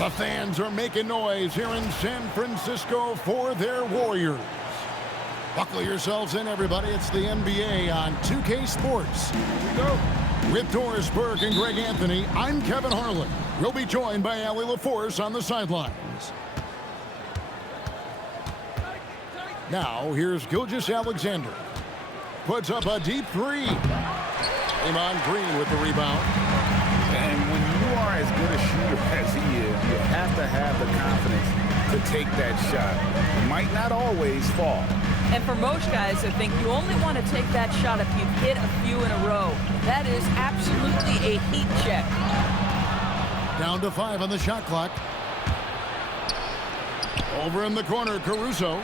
The fans are making noise here in San Francisco for their Warriors. Buckle yourselves in, everybody. It's the NBA on 2K Sports. Here we go. With Doris Burke and Greg Anthony, I'm Kevin Harlan. We'll be joined by Allie LaForce on the sidelines. Now, here's Gilgeous-Alexander. Puts up a deep three. Draymond Green with the rebound. And when you are as good a shooter as he is, you have to have the confidence to take that shot. It might not always fall. And for most guys, I think you only want to take that shot if you've hit a few in a row. That is absolutely a heat check. Down to 5 on the shot clock. Over in the corner, Caruso.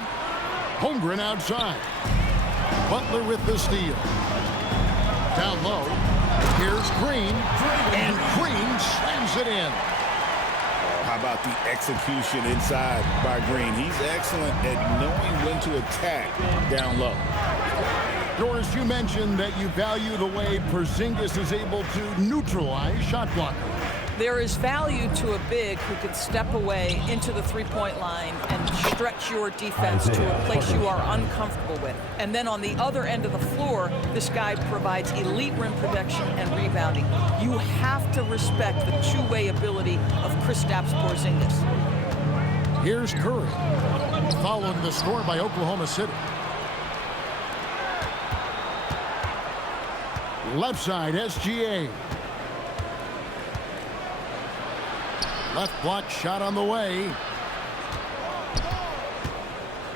Holmgren outside. Butler with the steal. Down low. Here's Green. And Green slams it in. How about the execution inside by Green? He's excellent at knowing when to attack down low. Doris, you mentioned that you value the way Porzingis is able to neutralize shot blockers. There is value to a big who can step away into the three-point line and stretch your defense to a place you are uncomfortable with. And then on the other end of the floor, this guy provides elite rim protection and rebounding. You have to respect the two-way ability of Kristaps Porzingis. Here's Curry, following the score by Oklahoma City. Left side, SGA. Left block shot on the way.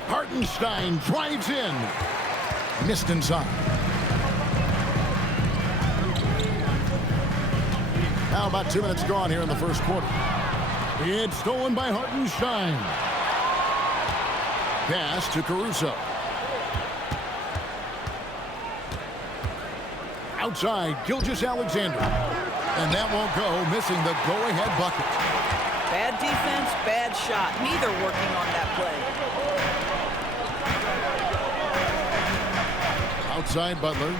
Hartenstein drives in. Missed inside. Now about 2 minutes gone here in the first quarter. It's stolen by Hartenstein. Pass to Caruso. Outside, Gilgeous-Alexander. And that won't go, missing the go-ahead bucket. Bad defense, bad shot. Neither working on that play. Outside Butler.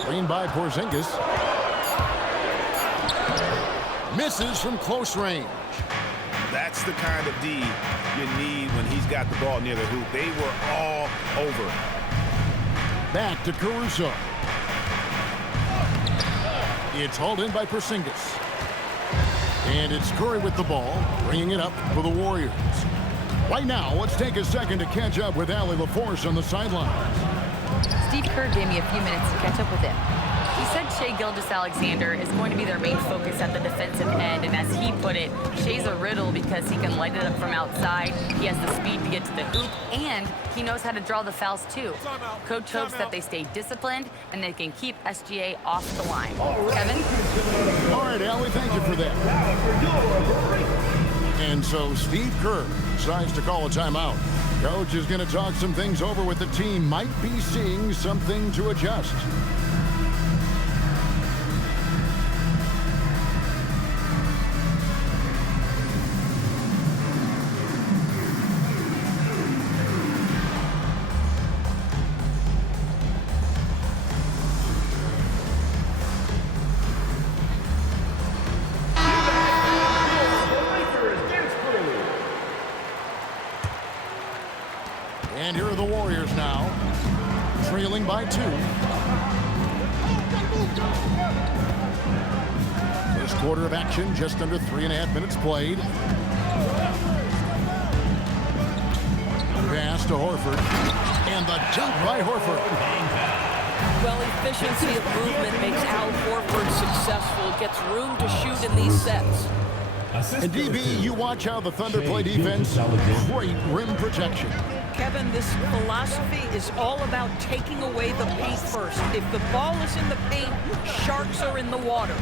Screen by Porzingis. Misses from close range. That's the kind of D you need when he's got the ball near the hoop. They were all over. Back to Caruso. It's hauled in by Porzingis. And it's Curry with the ball, bringing it up for the Warriors. Right now, let's take a second to catch up with Allie LaForce on the sidelines. Steve Kerr gave me a few minutes to catch up with him. He said Shai Gilgeous-Alexander is going to be their main focus at the defensive end, and as he put it, Shai's a riddle because he can light it up from outside, he has the speed to get to the hoop, and he knows how to draw the fouls too. Coach hopes that they stay disciplined and they can keep SGA off the line. Kevin? All right, Allie, thank you for that. And so Steve Kerr decides to call a timeout. Coach is going to talk some things over with the team. Might be seeing something to adjust. And here are the Warriors now, trailing by 2. First quarter of action, just under 3.5 minutes played. Pass to Horford, and the dunk by Horford. Well, efficiency of movement makes Al Horford successful. Gets room to shoot in these sets. And DB, you watch how the Thunder play defense. Great rim protection. Kevin, this philosophy is all about taking away the paint first. If the ball is in the paint, sharks are in the water.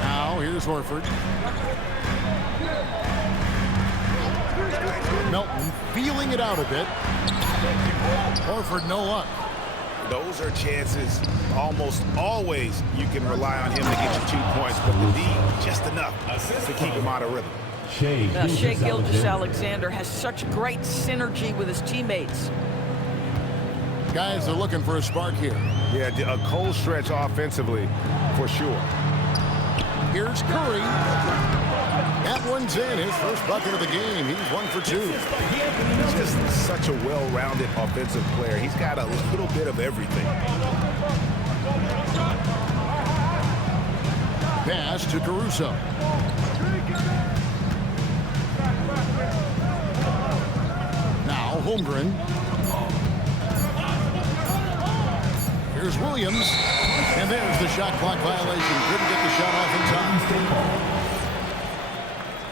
Now, here's Horford. Melton feeling it out a bit. Horford, no luck. Those are chances almost always you can rely on him to get you 2 points, but the D, just enough to keep him out of rhythm. Shai Gilgeous-Alexander has such great synergy with his teammates. Guys are looking for a spark here. Yeah, a cold stretch offensively, for sure. Here's Curry. That one's in. His first bucket of the game. He's 1 for 2. He's just such a well-rounded offensive player. He's got a little bit of everything. Pass to Caruso. Now Holmgren. Here's Williams. And there's the shot clock violation. Couldn't get the shot off in time.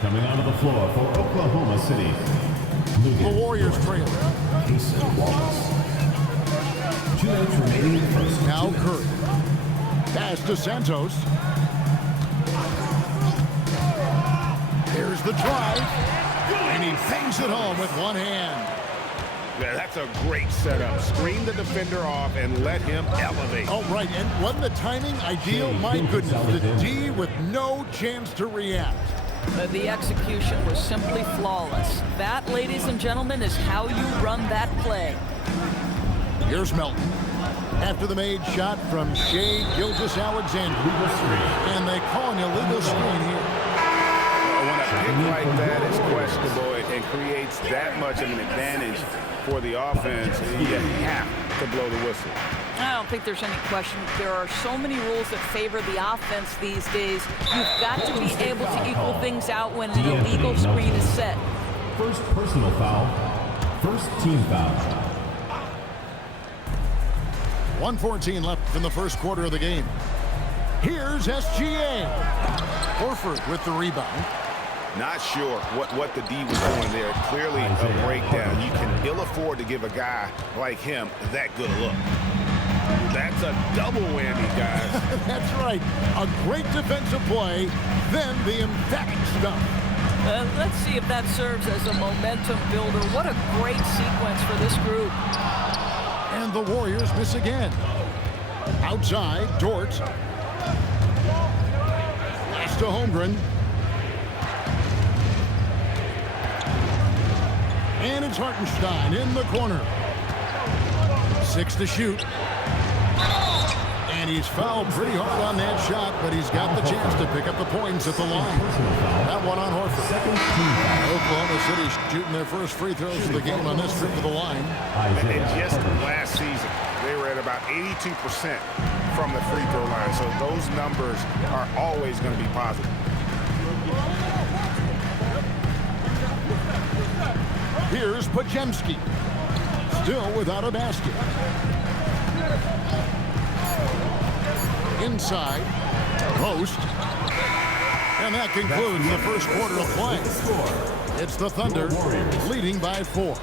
Coming onto the floor for Oklahoma City. The Warriors trail. 2 minutes remaining in the first. Now Curry. Pass to Santos. Here's the drive. And he bangs it home with one hand. Yeah, that's a great setup. Screen the defender off and let him elevate. Oh, right. And wasn't the timing ideal? My goodness. The D with no chance to react. The execution was simply flawless. That, ladies and gentlemen, is how you run that play. Here's Melton. After the made shot from Shai Gilgeous-Alexander. And they call an illegal screen here. When a pick like that is questionable and creates that much of an advantage for the offense, you have to blow the whistle. I don't think there's any question. There are so many rules that favor the offense these days. You've got to be able to equal things out when an illegal screen is set. First personal foul. First team foul. 1:14 left in the first quarter of the game. Here's SGA. Horford with the rebound. Not sure what the D was doing there. Clearly a breakdown. You can ill afford to give a guy like him that good look. That's a double whammy, guys. That's right. A great defensive play, then the emphatic stuff. Let's see if that serves as a momentum builder. What a great sequence for this group. And the Warriors miss again. Outside, Dort. Pass to Holmgren. And it's Hartenstein in the corner. 6 to shoot. And he's fouled pretty hard on that shot, but he's got the chance to pick up the points at the line. That one on Horford. Oklahoma City shooting their first free throws of the game on this trip to the line. And just last season, they were at about 82% from the free throw line. So those numbers are always going to be positive. Here's Podziemski. Still without a basket. Inside. Post. And that concludes the first quarter of play. It's the Thunder leading by 4.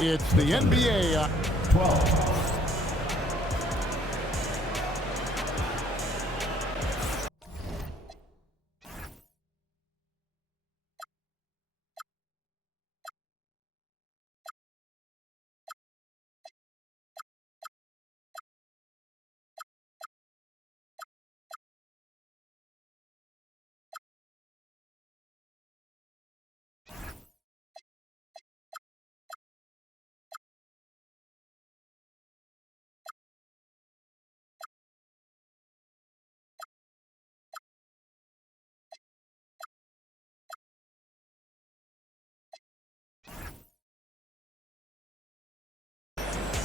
It's the NBA. 12.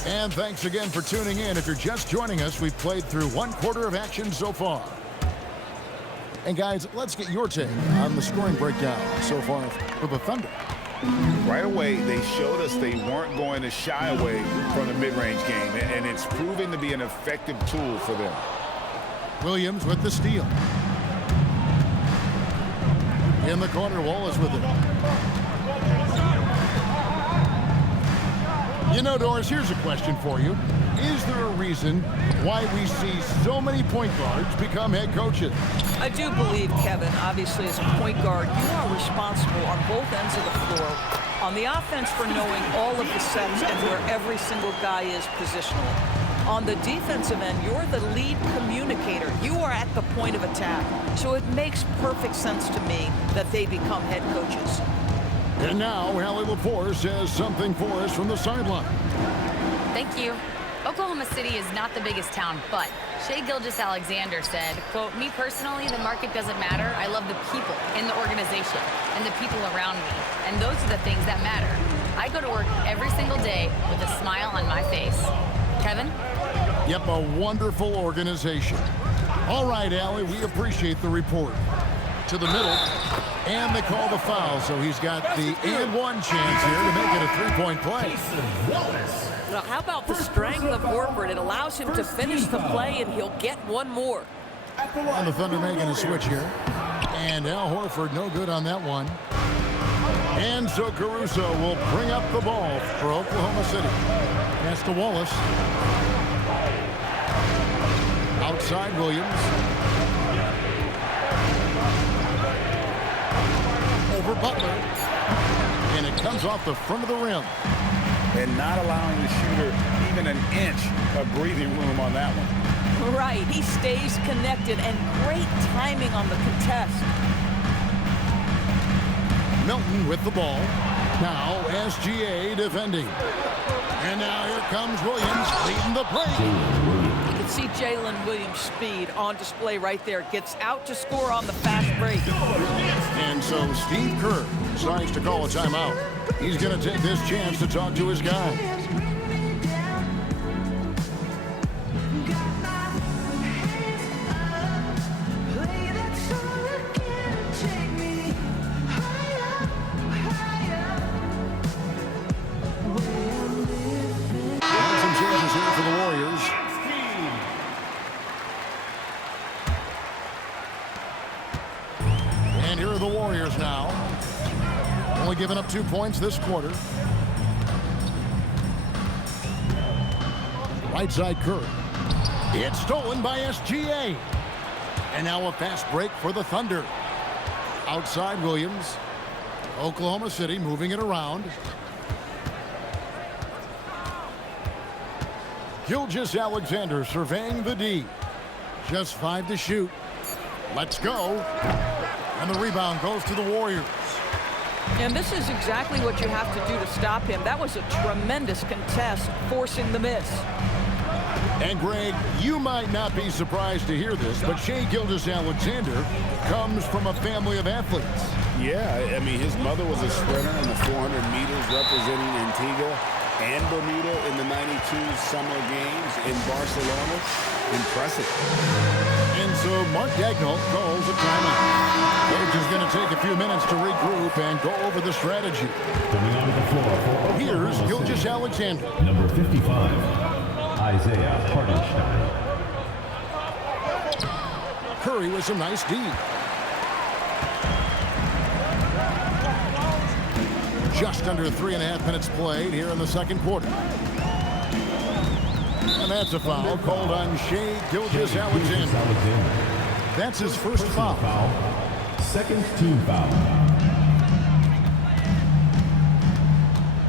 And thanks again for tuning in. If you're just joining us, we've played through 1 quarter of action so far. And guys, let's get your take on the scoring breakdown so far for the Thunder. Right away, they showed us they weren't going to shy away from the mid-range game, and it's proving to be an effective tool for them. Williams with the steal. In the corner, Wallace with it. You know, Doris, here's a question for you. Is there a reason why we see so many point guards become head coaches? I do believe, Kevin, obviously as a point guard, you are responsible on both ends of the floor. On the offense for knowing all of the sets and where every single guy is positionally. On the defensive end, you're the lead communicator. You are at the point of attack. So it makes perfect sense to me that they become head coaches. And now, Allie LaForce has something for us from the sideline. Thank you. Oklahoma City is not the biggest town, but Shai Gilgeous-Alexander said, quote, "Me personally, the market doesn't matter. I love the people in the organization and the people around me. And those are the things that matter. I go to work every single day with a smile on my face." Kevin? Yep, a wonderful organization. All right, Allie, we appreciate the report. To the middle, and they call the foul, so he's got the and-one chance here to make it a three-point play. Now, how about the strength of Horford? It allows him to finish the play, and he'll get one more. And the Thunder making a switch here. And Al Horford no good on that one. And so Caruso will bring up the ball for Oklahoma City. Pass to Wallace. Outside Williams. Over Butler. And it comes off the front of the rim. And not allowing the shooter even an inch of breathing room on that one. Right, he stays connected, and great timing on the contest. Milton with the ball. Now SGA defending. And now here comes Williams leading the break. You can see Jalen Williams' speed on display right there. Gets out to score on the fast break. And so Steve Kerr decides to call a timeout. He's going to take this chance to talk to his guys. Some changes here for the Warriors. And here are the Warriors now. Only giving up 2 points this quarter. Right side Curry. It's stolen by SGA. And now a fast break for the Thunder. Outside Williams. Oklahoma City moving it around. Gilgeous-Alexander surveying the D. Just 5 to shoot. Let's go. And the rebound goes to the Warriors. And this is exactly what you have to do to stop him. That was a tremendous contest, forcing the miss. And Greg, you might not be surprised to hear this, but Shai Gilgeous-Alexander comes from a family of athletes. Yeah, I mean, his mother was a sprinter in the 400 meters representing Antigua and Bermuda in the 92 Summer Games in Barcelona. Impressive. And so Mark Daigneault calls a timeout. Coach is going to take a few minutes to regroup and go over the strategy. Coming onto the floor for Oklahoma Here's City. Gilgeous-Alexander. Number 55, Isaiah Hartenstein. Curry with some nice D. Just under 3.5 minutes played here in the second quarter. And that's a foul called on Shai Gilgeous-Alexander. That's his first foul. Second team foul.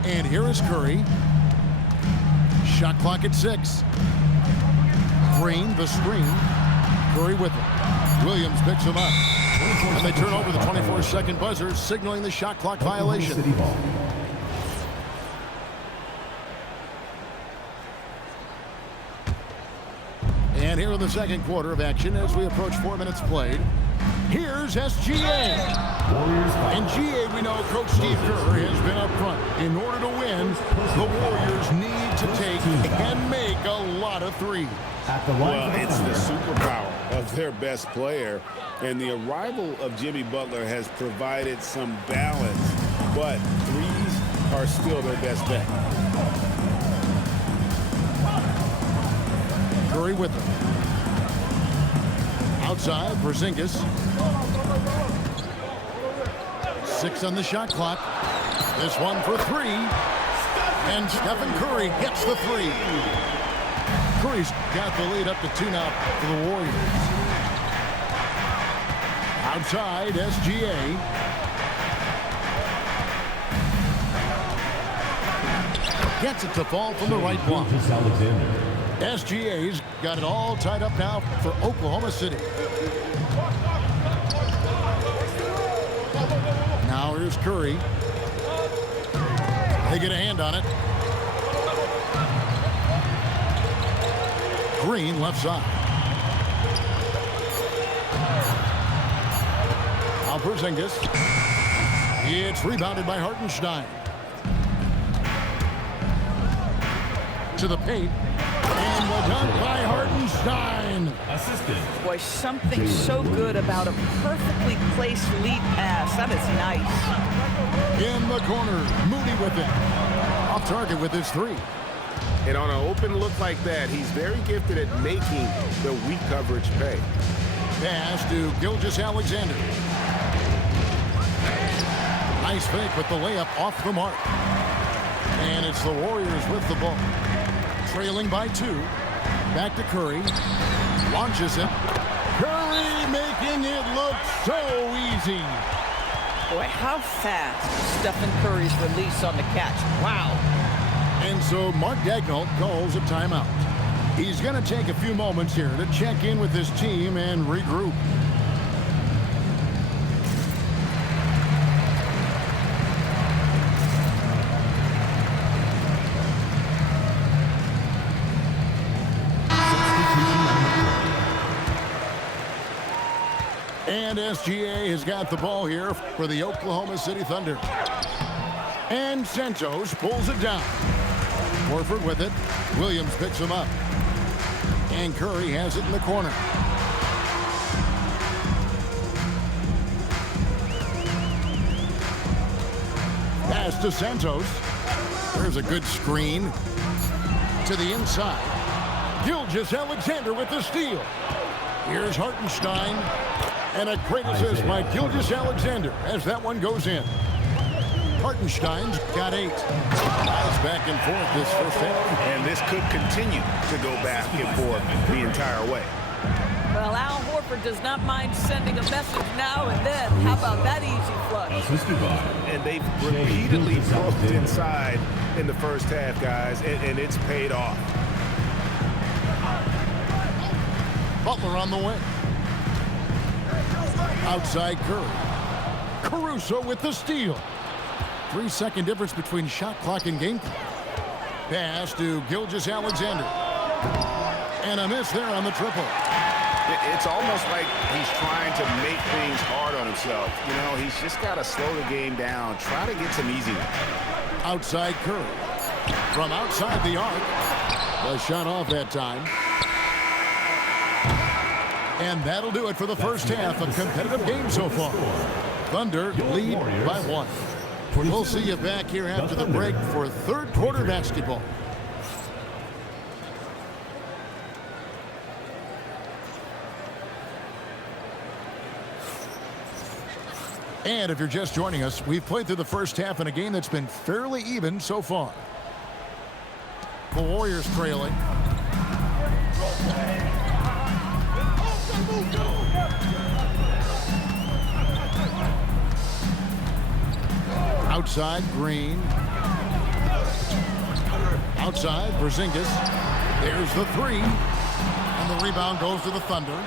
And here is Curry. Shot clock at 6. Green, the screen. Curry with it. Williams picks him up. And they turn over the 24-second buzzer, signaling the shot clock violation. And here in the second quarter of action, as we approach 4 minutes played, here's SGA. And GA, we know Coach Steve Kerr has been up front. In order to win, the Warriors need to take and make a lot of threes. Well, it's the superpower of their best player, and the arrival of Jimmy Butler has provided some balance, but threes are still their best bet. Curry with it. Outside, Porzingis. 6 on the shot clock. This one for 3. And Stephen Curry hits the 3. Curry's got the lead up to 2 now for the Warriors. Outside, SGA. Gets it to fall from the right block. SGA's got it all tied up now for Oklahoma City. Now here's Curry. They get a hand on it. Green left side. Now Porzingis. It's rebounded by Hartenstein. To the paint. And the dunk by Hartenstein. Assistant. Boy, something so good about a perfectly placed lead pass. That is nice. In the corner, Moody with it. Off target with his three. And on an open look like that, he's very gifted at making the weak coverage pay. Pass to Gilgeous-Alexander. Nice fake with the layup off the mark. And it's the Warriors with the ball. Trailing by 2. Back to Curry. Launches it. Curry making it look so easy. Boy, how fast Stephen Curry's release on the catch. Wow. And so Mark Daigneault calls a timeout. He's going to take a few moments here to check in with his team and regroup. And SGA has got the ball here for the Oklahoma City Thunder. And Santos pulls it down. Horford with it. Williams picks him up. And Curry has it in the corner. Pass to Santos. There's a good screen. To the inside. Gilgeous-Alexander with the steal. Here's Hartenstein. And a great assist by Gilgeous-Alexander as that one goes in. Hartenstein's got 8. Nice back and forth this first half. And this could continue to go back and forth the entire way. Well, Al Horford does not mind sending a message now and then. How about that easy flush? Assisted by. And they've repeatedly broke inside in the first half, guys, and it's paid off. Butler on the wing. Outside Curry. Caruso with the steal. 3-second difference between shot clock and game clock. Pass to Gilgeous-Alexander. And a miss there on the triple. It's almost like he's trying to make things hard on himself. You know, he's just got to slow the game down. Try to get some easy ones. Outside Curry. From outside the arc. The shot off that time. And that'll do it for the first half. A competitive game so far. Thunder lead by 1. We'll see you back here after the break for third quarter basketball. And if you're just joining us, we've played through the first half in a game that's been fairly even so far. The Warriors trailing. Outside, Green. Outside, Porzingis. There's the 3. And the rebound goes to the Thunder.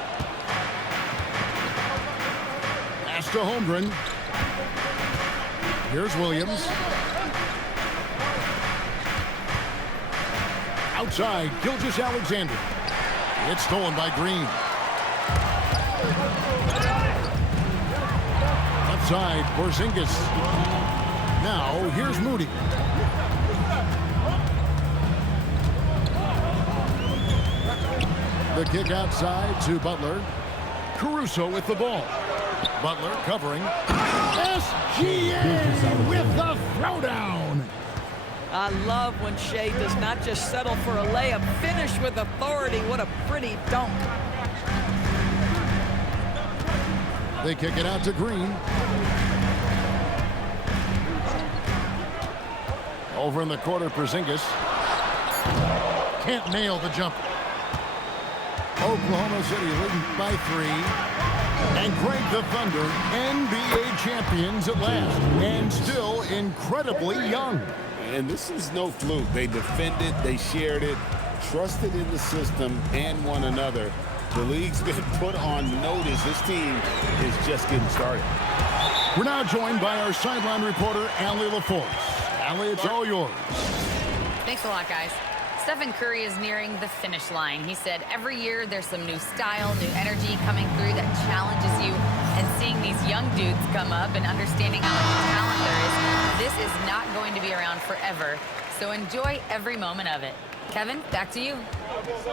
Pass to Holmgren. Here's Williams. Outside, Gilgeous-Alexander. It's stolen by Green. Outside, Porzingis. Now, here's Moody. The kick outside to Butler. Caruso with the ball. Butler covering. SGA with the throwdown. I love when Shea does not just settle for a layup. Finish with authority. What a pretty dunk. They kick it out to Green. Over in the corner, Porzingis. Can't nail the jumper. Oklahoma City leading by 3. And Greg, the Thunder, NBA champions at last. And still incredibly young. And this is no fluke. They defended, they shared it, trusted in the system and one another. The league's been put on notice. This team is just getting started. We're now joined by our sideline reporter, Allie LaForce. Allie, it's all yours. Thanks a lot, guys. Stephen Curry is nearing the finish line. He said every year there's some new style, new energy coming through that challenges you. And seeing these young dudes come up and understanding how much talent there is, this is not going to be around forever. So enjoy every moment of it. Kevin, back to you.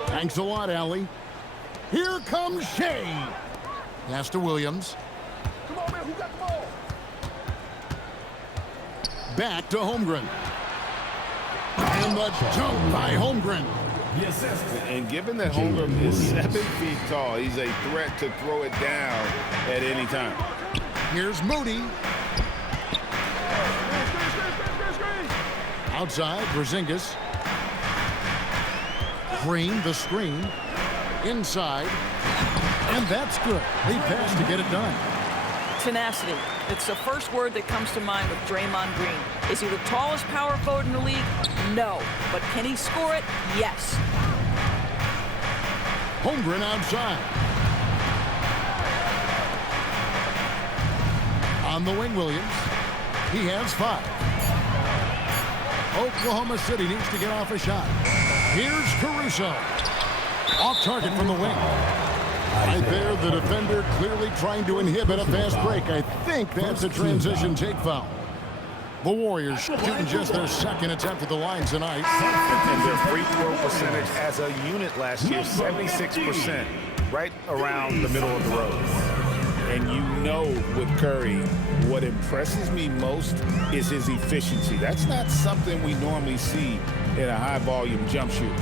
Thanks a lot, Allie. Here comes Shea. Pass to Williams. Come on, man. Who got the ball? Back to Holmgren. And the jump by Holmgren. And given that Holmgren is 7 feet tall, he's a threat to throw it down at any time. Here's Moody. Outside, Porzingis. Green, the screen. Inside. And that's good. Lead pass to get it done. Tenacity. It's the first word that comes to mind with Draymond Green. Is he the tallest power forward in the league? No. But can he score it? Yes. Holmgren outside. On the wing, Williams. He has 5. Oklahoma City needs to get off a shot. Here's Caruso. Off target from the wing. Right there, the defender clearly trying to inhibit a fast break. I think that's a transition take foul. The Warriors shooting just their second attempt at the line tonight. And their free throw percentage as a unit last year, 76%, right around the middle of the road. And you know with Curry, what impresses me most is his efficiency. That's not something we normally see in a high-volume jump shooter.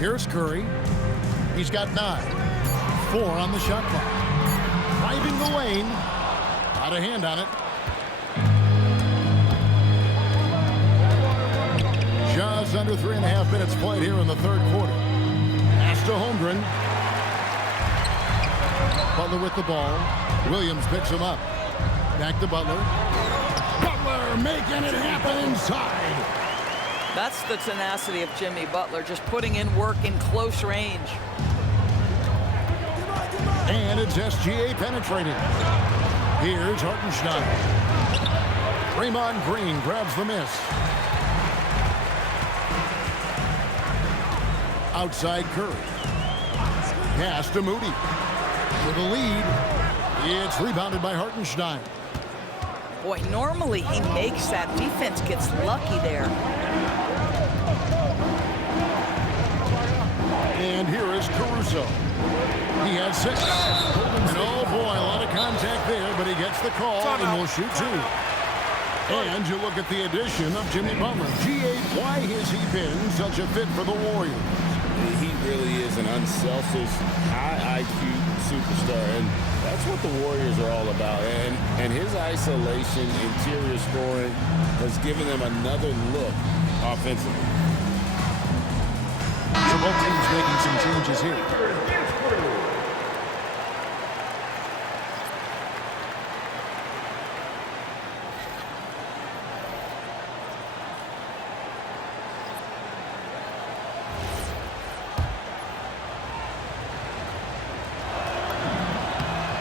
Here's Curry. He's got 9. 4 on the shot clock. Driving the lane. Got a hand on it. Just under 3.5 minutes played here in the third quarter. Pass to Holmgren. Butler with the ball. Williams picks him up. Back to Butler. Butler making it happen inside. That's the tenacity of Jimmy Butler, just putting in work in close range. And it's SGA penetrating. Here's Hartenstein. Draymond Green grabs the miss. Outside Curry. Pass to Moody. With a lead. It's rebounded by Hartenstein. Boy, normally he makes that. Defense gets lucky there. And here is Caruso. He has 6. And oh boy, a lot of contact there, but he gets the call and will shoot 2. And you look at the addition of Jimmy Butler. G.A., why has he been such a fit for the Warriors? He really is an unselfish, high IQ superstar, and that's what the Warriors are all about. And his isolation, interior scoring has given them another look offensively. So both teams making some changes here.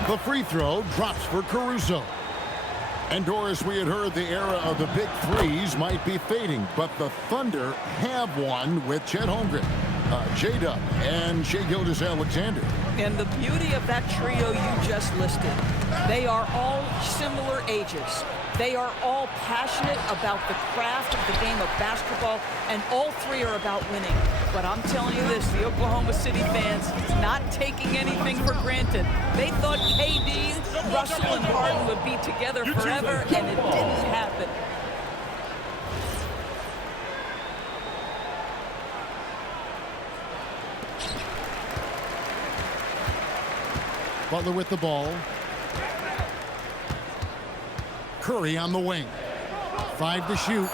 The free throw drops for Caruso. And Doris, we had heard the era of the big threes might be fading, but the Thunder have one with Chet Holmgren, J-Dub, and Shai Gilgeous-Alexander. And the beauty of that trio you just listed, they are all similar ages. They are all passionate about the craft of the game of basketball, and all 3 are about winning. But I'm telling you this, the Oklahoma City fans not taking anything for granted. They thought KD, Russell, and Harden would be together forever, and it didn't happen. Butler with the ball. Curry on the wing. 5 to shoot.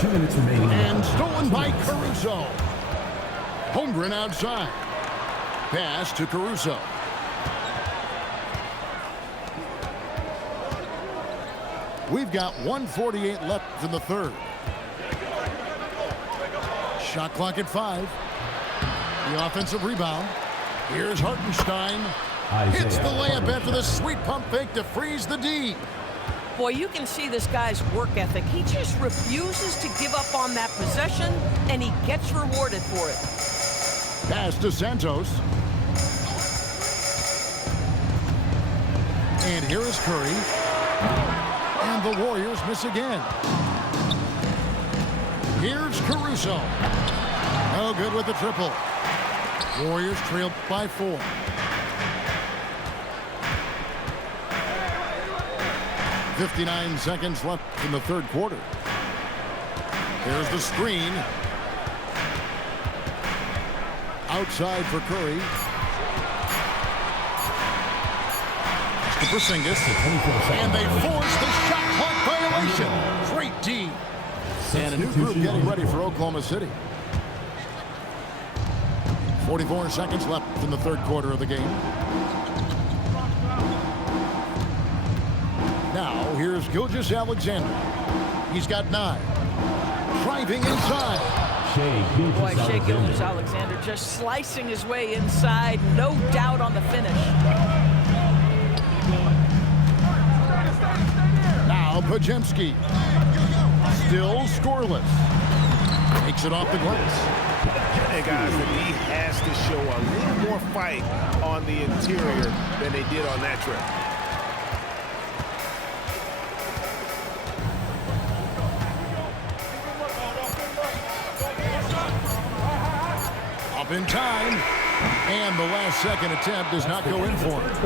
2 minutes remaining. And stolen by Caruso. Holmgren outside. Pass to Caruso. We've got 1:48 left in the third. Shot clock at 5. The offensive rebound. Here's Hartenstein. Hits the layup after the sweet pump fake to freeze the D. Boy, you can see this guy's work ethic. He just refuses to give up on that possession, and he gets rewarded for it. Pass to Santos. And here is Curry. And the Warriors miss again. Here's Caruso. No good with the triple. Warriors trail by 4. .59 seconds left in the third quarter. There's the screen. Outside for Curry. To Porzingis. And they force the shot clock violation. Great D. And a new group getting ready for Oklahoma City. 44 seconds left in the third quarter of the game. Now, here's Gilgeous-Alexander. He's got 9. Driving inside. Boy, Shai Gilgeous-Alexander just slicing his way inside. No doubt on the finish. Now, Podziemski. Still scoreless. Takes it off the glass. Hey, guys, the D has to show a little more fight on the interior than they did on that trip. Up in time. And the last second attempt does not go in for it.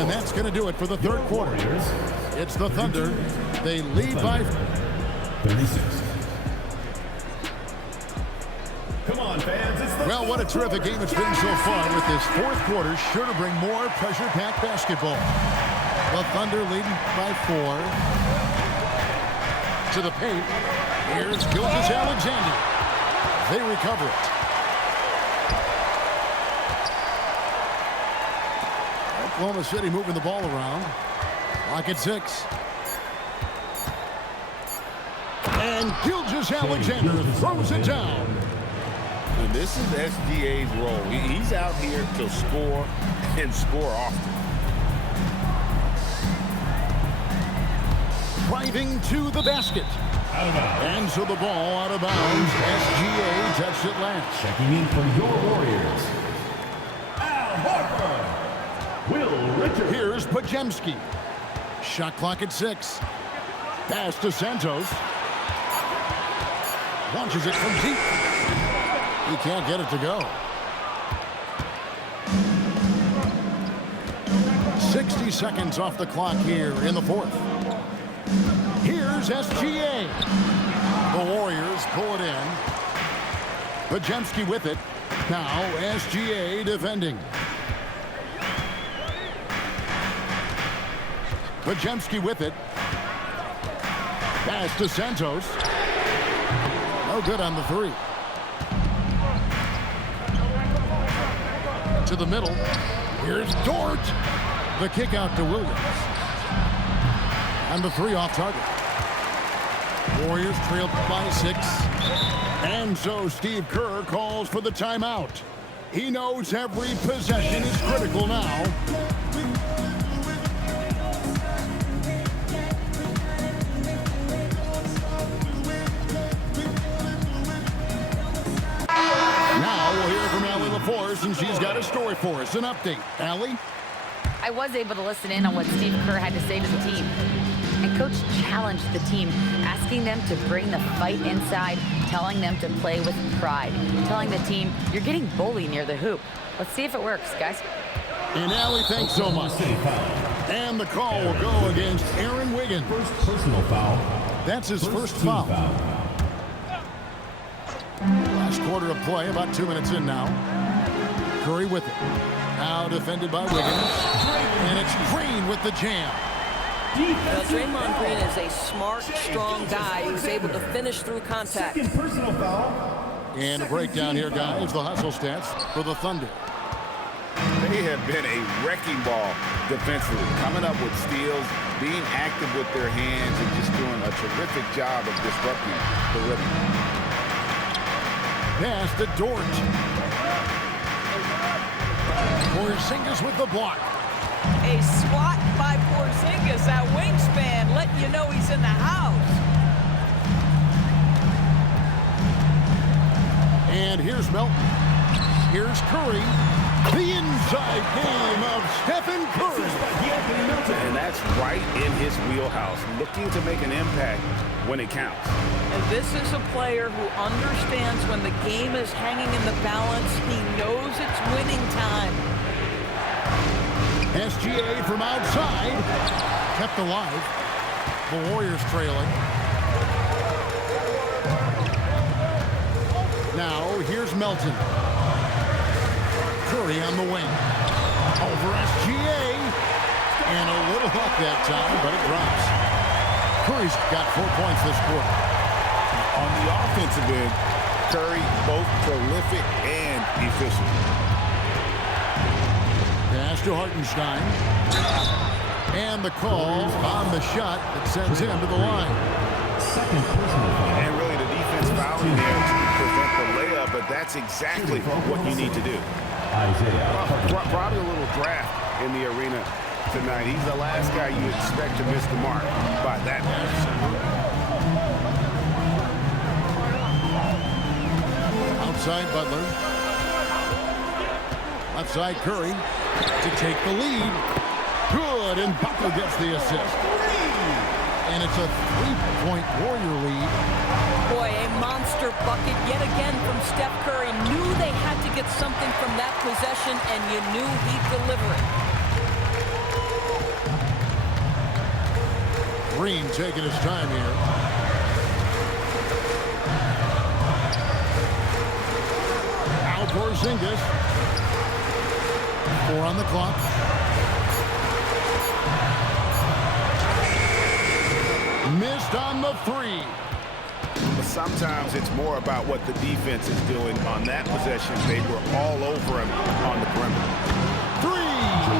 And that's going to do it for the third quarter. It's the Thunder. They lead by 36. Come on, fans. It's the well, what a terrific game it's been so far, with this fourth quarter sure to bring more pressure-packed basketball. The Thunder leading by 4. To the paint. Here's Gilgeous-Alexander. They recover it. Oklahoma City moving the ball around. Lock at 6. And Gilgeous-Alexander throws it down. And this is SGA's role. He's out here to score and score often. Driving to the basket. And so the ball out of bounds. SGA touched it last. Checking in for your Warriors, Al Horford. Will Richards. Here's Podziemski. Shot clock at 6. Pass to Santos. Launches it from deep. He can't get it to go. 60 seconds off the clock here in the fourth. Here's SGA. The Warriors pull it in. Podziemski with it. Now SGA defending. Podziemski with it. Pass to Santos. No good on the 3. To the middle. Here's Dort. The kick out to Williams. And the 3 off target. Warriors trailed by 6. And so Steve Kerr calls for the timeout. He knows every possession is critical now. And she's got a story for us. An update. Allie? I was able to listen in on what Steve Kerr had to say to the team. And Coach challenged the team, asking them to bring the fight inside, telling them to play with pride, telling the team, you're getting bullied near the hoop. Let's see if it works, guys. And Allie, thanks so much. And the call will go against Aaron Wiggins. First personal foul. That's his first foul. Last quarter of play, about 2 minutes in now. Curry with it. Now defended by Wiggins. And it's Green with the jam. Draymond Green is a smart, strong guy who's able to finish through contact. Second personal foul. And a breakdown here, guys. The hustle stats for the Thunder. They have been a wrecking ball defensively, coming up with steals, being active with their hands, and just doing a terrific job of disrupting the rhythm. Pass to Dort. Porzingis with the block. A swat by Porzingis. That wingspan letting you know he's in the house. And here's Melton. Here's Curry. The inside game of Stephen Curry. And that's right in his wheelhouse, looking to make an impact when it counts. And this is a player who understands when the game is hanging in the balance. He knows it's winning time. SGA from outside. Kept alive. The Warriors trailing. Now, here's Melton. Curry on the wing. Over SGA. And a little luck that time, but it drops. Curry's got 4 points this quarter. On the offensive end, Curry both prolific and efficient. Pass to Hartenstein. And the call on the shot that sends him to the line. Second personal foul. And really the defense fouling there to prevent the layup, but that's exactly what you need to do. Isaiah. Probably a little draft in the arena tonight. He's the last guy you expect to miss the mark by that much. Outside Butler. Left side Curry to take the lead. Good, and Butler gets the assist. And it's a 3-point Warrior lead. Boy, a monster bucket yet again from Steph Curry. Knew they had to get something from that possession, and you knew he'd deliver it. Green taking his time here. Now Porzingis. 4 on the clock. Missed on the 3. But sometimes it's more about what the defense is doing. On that possession, they were all over him on the perimeter. 3.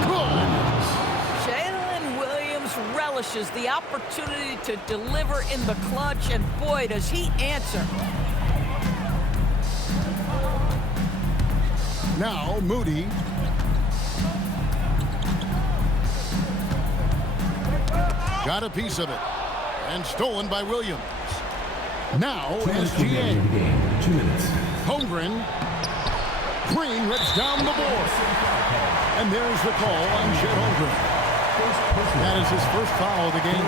Good. Jalen Williams relishes the opportunity to deliver in the clutch, and boy, does he answer. Now Moody. Got a piece of it. And stolen by Williams. Now SGA. 2 minutes. Holmgren. Green rips down the board. And there's the call on Chet Holmgren. That is his first foul of the game.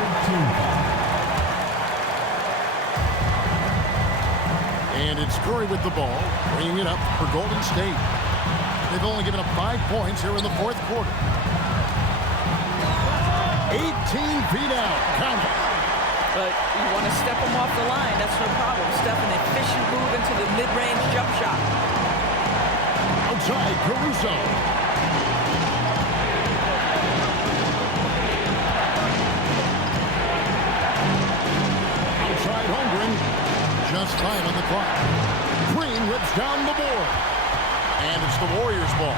And it's Curry with the ball, bringing it up for Golden State. They've only given up 5 points here in the fourth quarter. 18 feet out. Count it. But you want to step him off the line, that's no problem. Step an efficient move into the mid-range jump shot. Outside, Caruso. Outside, Holmgren. Just 5 on the clock. Green rips down the board. And it's the Warriors' ball.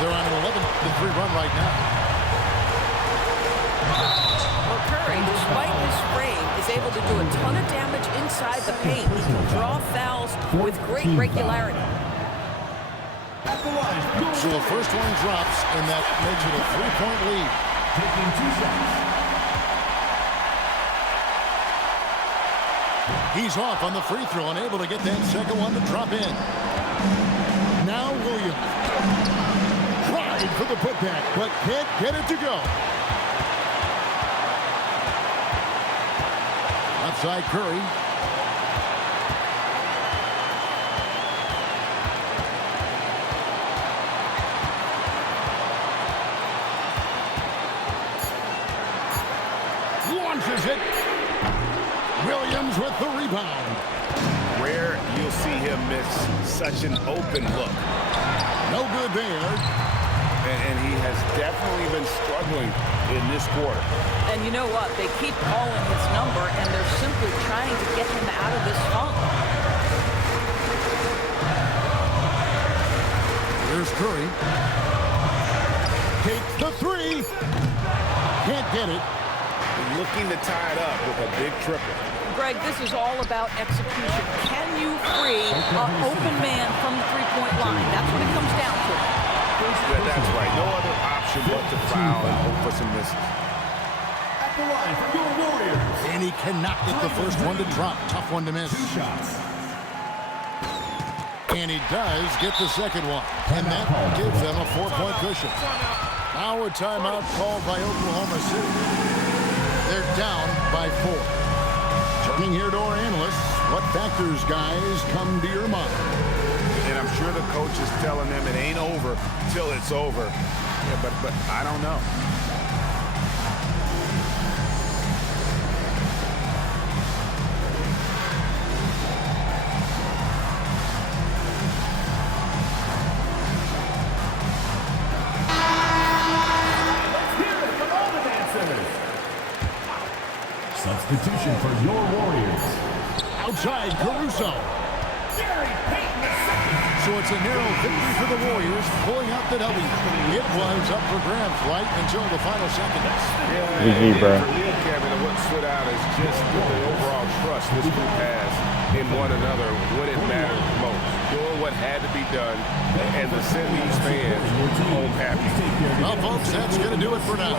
They're on an 11-3 run right now. Well, Curry, despite his frame, is able to do a ton of damage inside the paint. He can draw fouls with great regularity. So the first one drops, and that makes it a 3-point lead. Taking 2 shots. He's off on the free throw, unable to get that second one to drop in. Now Williams. Tried for the putback, but can't get it to go. Outside Curry. Launches it. Williams with the rebound. Rare you'll see him miss such an open look. No good there. And he has definitely been struggling in this quarter. And you know what? They keep calling his number, and they're simply trying to get him out of this funk. Here's Curry. Takes the 3. Can't get it. Looking to tie it up with a big triple. Greg, this is all about execution. Can you free an open man from the three-point line? That's what it comes down to. That's right. No other option but to foul and hope for some misses. At the line for your Warriors. And he cannot get the first one to drop. Tough one to miss. 2 shots. And he does get the second one. And that gives them a 4-point cushion. Now a timeout called by Oklahoma City. They're down by 4. Turning here to our analysts, what factors, guys, come to your mind? And I'm sure the coach is telling them it ain't over till it's over. Yeah, but I don't know. Substitution for your Warriors. Outside, Caruso. So it's a narrow victory for the Warriors, pulling out the W. It was up for grabs right until the final seconds. Yeah, bro. For me, Kevin, what stood out is just the overall trust this group has in one another when it mattered most. Doing what had to be done and to send these fans home happy. Well, folks, that's going to do it for now.